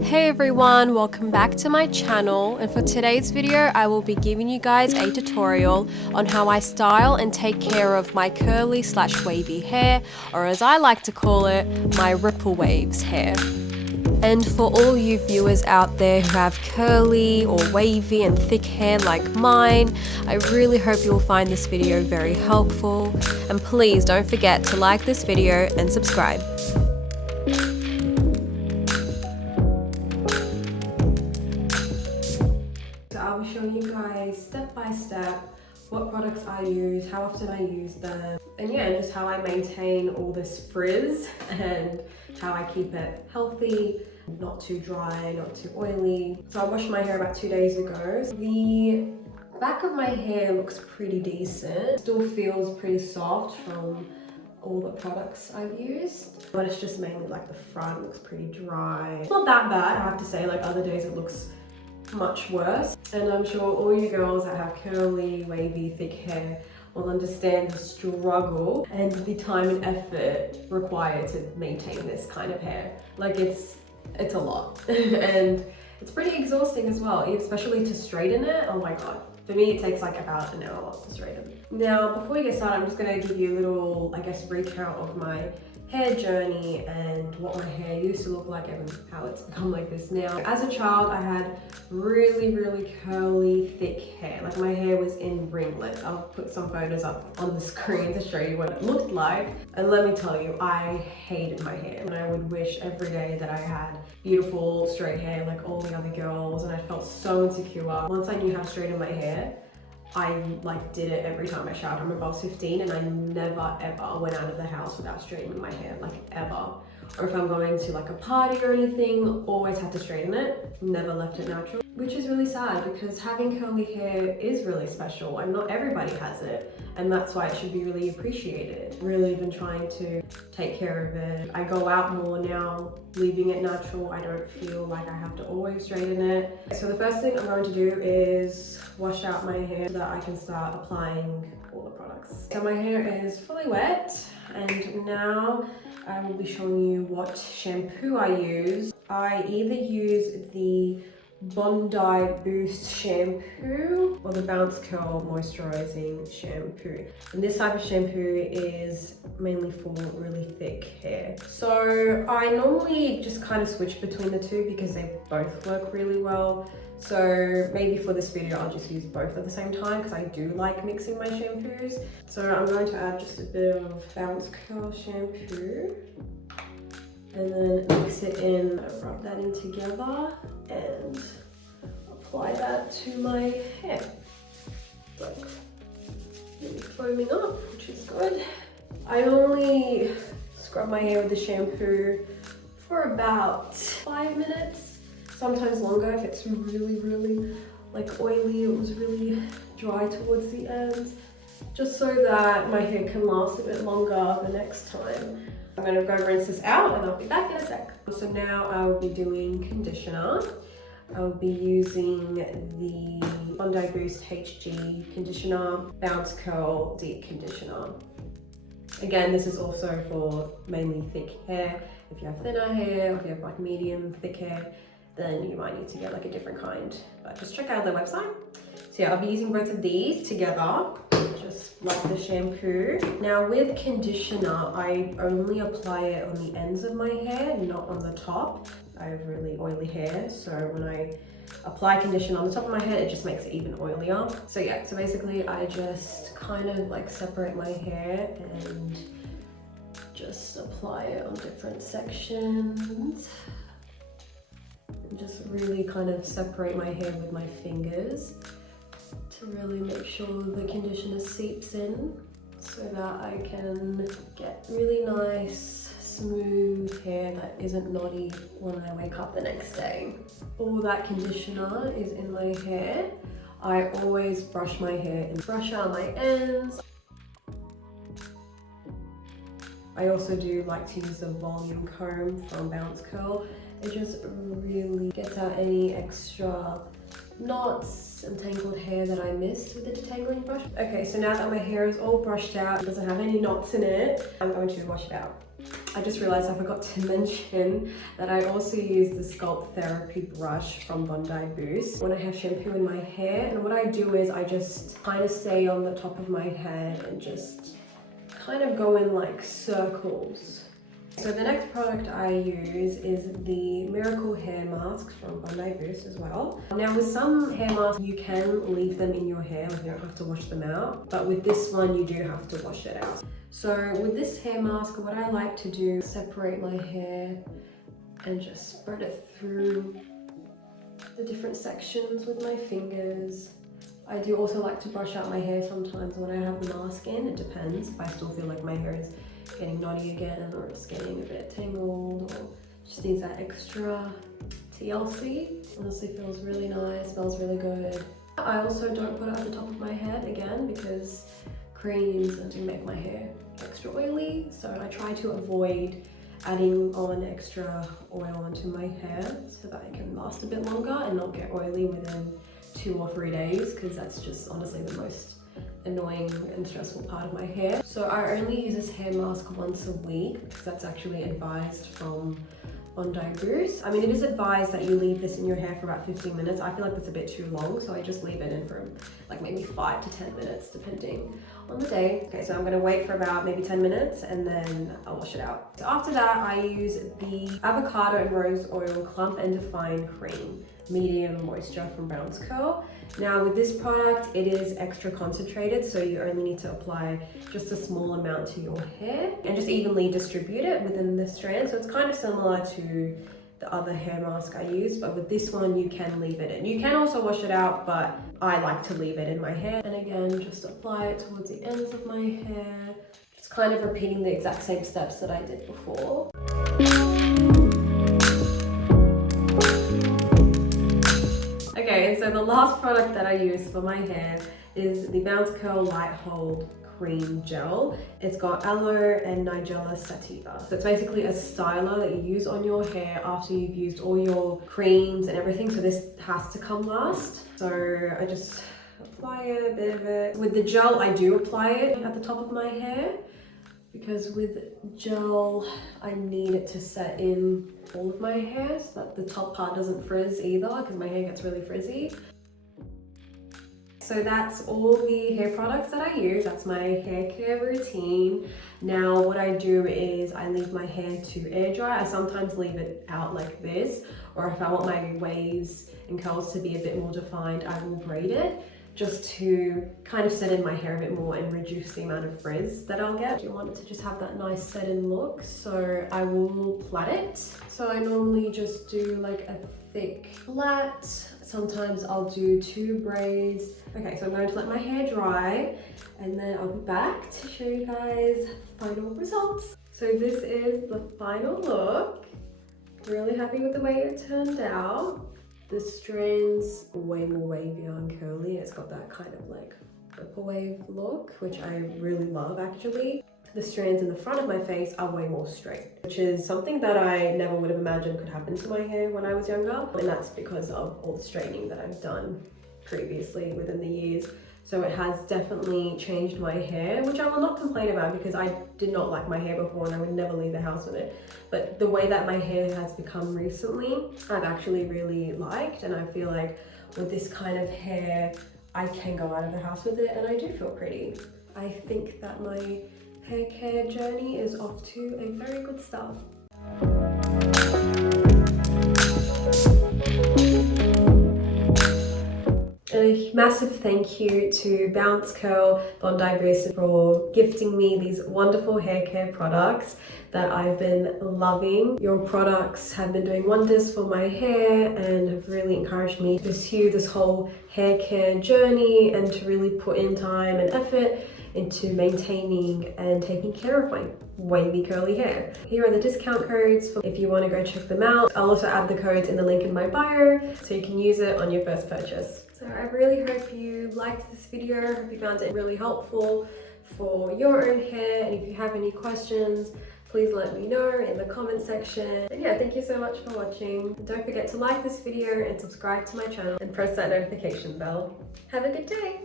Hey everyone, welcome back to my channel, and for today's video I will be giving you guys a tutorial on how I style and take care of my curly / wavy hair, or as I like to call it, my ripple waves hair. And for all you viewers out there who have curly or wavy and thick hair like mine, I really hope you'll find this video very helpful, and please don't forget to like this video and subscribe. I'll be showing you guys step by step what products I use, how often I use them, and yeah, just how I maintain all this frizz and how I keep it healthy, not too dry, not too oily. So I washed my hair about 2 days ago. The back of my hair looks pretty decent. Still feels pretty soft from all the products I've used, but it's just mainly like the front looks pretty dry. It's not that bad, I have to say. Like other days it looks much worse, and I'm sure all you girls that have curly, wavy, thick hair will understand the struggle and the time and effort required to maintain this kind of hair. Like it's a lot and it's pretty exhausting as well, especially to straighten it. Oh my god, for me it takes like about an hour to straighten. Now before we get started, I'm just going to give you a little, I guess, recount of my hair journey and what my hair used to look like and how it's become like this now. As a child, I had really curly, thick hair. Like my hair was in ringlets. I'll put some photos up on the screen to show you what it looked like. And let me tell you, I hated my hair. And I would wish every day that I had beautiful straight hair like all the other girls, and I felt so insecure. Once I knew how to straighten my hair, I like did it every time I showered. I remember I was 15 and I never ever went out of the house without straightening my hair, like ever. Or if I'm going to like a party or anything, always had to straighten it, never left it natural. Which is really sad because having curly hair is really special and not everybody has it. And that's why it should be really appreciated. Really been trying to take care of it. I go out more now, leaving it natural. I don't feel like I have to always straighten it. So the first thing I'm going to do is wash out my hair so that I can start applying all the products. So my hair is fully wet, and now I will be showing you what shampoo I use. I either use the Bondi Boost shampoo or the Bounce Curl Moisturising shampoo. And this type of shampoo is mainly for really thick hair. So I normally just kind of switch between the two because they both work really well. So maybe for this video I'll just use both at the same time because I do like mixing my shampoos. So I'm going to add just a bit of Bounce Curl shampoo and then mix it in, rub that in together and apply that to my hair. Like really foaming up, which is good. I only scrub my hair with the shampoo for about 5 minutes, sometimes longer if it's really like oily. It was really dry towards the end, just so that my hair can last a bit longer the next time. I'm going to go rinse this out and I'll be back in a sec. So now I'll be doing conditioner. I'll be using the Bondi Boost HG conditioner, Bounce Curl Deep Conditioner. Again, this is also for mainly thick hair. If you have thinner hair, or if you have like medium thick hair, then you might need to get like a different kind. But just check out their website. So yeah, I'll be using both of these together, just like the shampoo. Now with conditioner, I only apply it on the ends of my hair, not on the top. I have really oily hair, so when I apply conditioner on the top of my head, it just makes it even oilier. So yeah, so basically I just kind of like separate my hair and just apply it on different sections. And just really kind of separate my hair with my fingers to really make sure the conditioner seeps in so that I can get really nice smooth hair that isn't knotty when I wake up the next day. All that conditioner is in my hair. I always brush my hair and brush out my ends. I also do like to use a volume comb from Bounce Curl. It just really gets out any extra knots and tangled hair that I missed with the detangling brush. Okay, so now that my hair is all brushed out, it doesn't have any knots in it, I'm going to wash it out. I just realized I forgot to mention that I also use the Scalp Therapy brush from Bondi Boost when I have shampoo in my hair. And what I do is I just kind of stay on the top of my head and just kind of go in like circles. So the next product I use is the Miracle Hair Mask from Bondi Boost as well. Now with some hair masks you can leave them in your hair, like you don't have to wash them out, but with this one you do have to wash it out. So with this hair mask, what I like to do is separate my hair and just spread it through the different sections with my fingers. I do also like to brush out my hair sometimes when I have the mask in. It depends if I still feel like my hair is getting knotty again, or it's getting a bit tangled, or just needs that extra TLC. Honestly feels really nice, smells really good. I also don't put it at the top of my head again because creams do make my hair extra oily, so I try to avoid adding on extra oil onto my hair so that it can last a bit longer and not get oily within 2 or 3 days, because that's just honestly the most annoying and stressful part of my hair. So I only use this hair mask once a week because that's actually advised from Bondi Boost. I mean, it is advised that you leave this in your hair for about 15 minutes. I feel like that's a bit too long, so I just leave it in for like maybe 5 to 10 minutes depending on the day. Okay, so I'm gonna wait for about maybe 10 minutes and then I'll wash it out. So after that, I use the avocado and rose oil Clump and Define Cream medium moisture from Bounce Curl. Now with this product, it is extra concentrated, so you only need to apply just a small amount to your hair and just evenly distribute it within the strand. So it's kind of similar to the other hair mask I use, but with this one you can leave it in. You can also wash it out, but I like to leave it in my hair. And again, just apply it towards the ends of my hair, just kind of repeating the exact same steps that I did before. Okay, and so the last product that I use for my hair is the Bounce Curl Light Hold Cream Gel. It's got aloe and Nigella sativa. So it's basically a styler that you use on your hair after you've used all your creams and everything. So this has to come last. So I just apply a bit of it. With the gel, I do apply it at the top of my hair, because with gel, I need it to set in all of my hair so that the top part doesn't frizz either, because my hair gets really frizzy. So that's all the hair products that I use. That's my hair care routine. Now what I do is I leave my hair to air dry. I sometimes leave it out like this, or if I want my waves and curls to be a bit more defined, I will braid it, just to kind of set in my hair a bit more and reduce the amount of frizz that I'll get. I want it to just have that nice set in look, so I will plait it. So I normally just do like a thick plait. Sometimes I'll do 2 braids. Okay, so I'm going to let my hair dry and then I'll be back to show you guys final results. So this is the final look. Really happy with the way it turned out. The strands are way more wavy and curly. It's got that kind of like ripple wave look, which I really love actually. The strands in the front of my face are way more straight, which is something that I never would have imagined could happen to my hair when I was younger. And that's because of all the straightening that I've done previously within the years. So it has definitely changed my hair, which I will not complain about because I did not like my hair before and I would never leave the house with it. But the way that my hair has become recently, I've actually really liked, and I feel like with this kind of hair, I can go out of the house with it and I do feel pretty. I think that my hair care journey is off to a very good start. A massive thank you to Bounce Curl Bondi Boost for gifting me these wonderful hair care products that I've been loving. Your products have been doing wonders for my hair and have really encouraged me to pursue this whole hair care journey and to really put in time and effort into maintaining and taking care of my wavy curly hair. Here are the discount codes if you want to go check them out. I'll also add the codes in the link in my bio so you can use it on your first purchase. So I really hope you liked this video. I hope you found it really helpful for your own hair, and if you have any questions, please let me know in the comment section. And yeah, thank you so much for watching. Don't forget to like this video and subscribe to my channel and press that notification bell. Have a good day.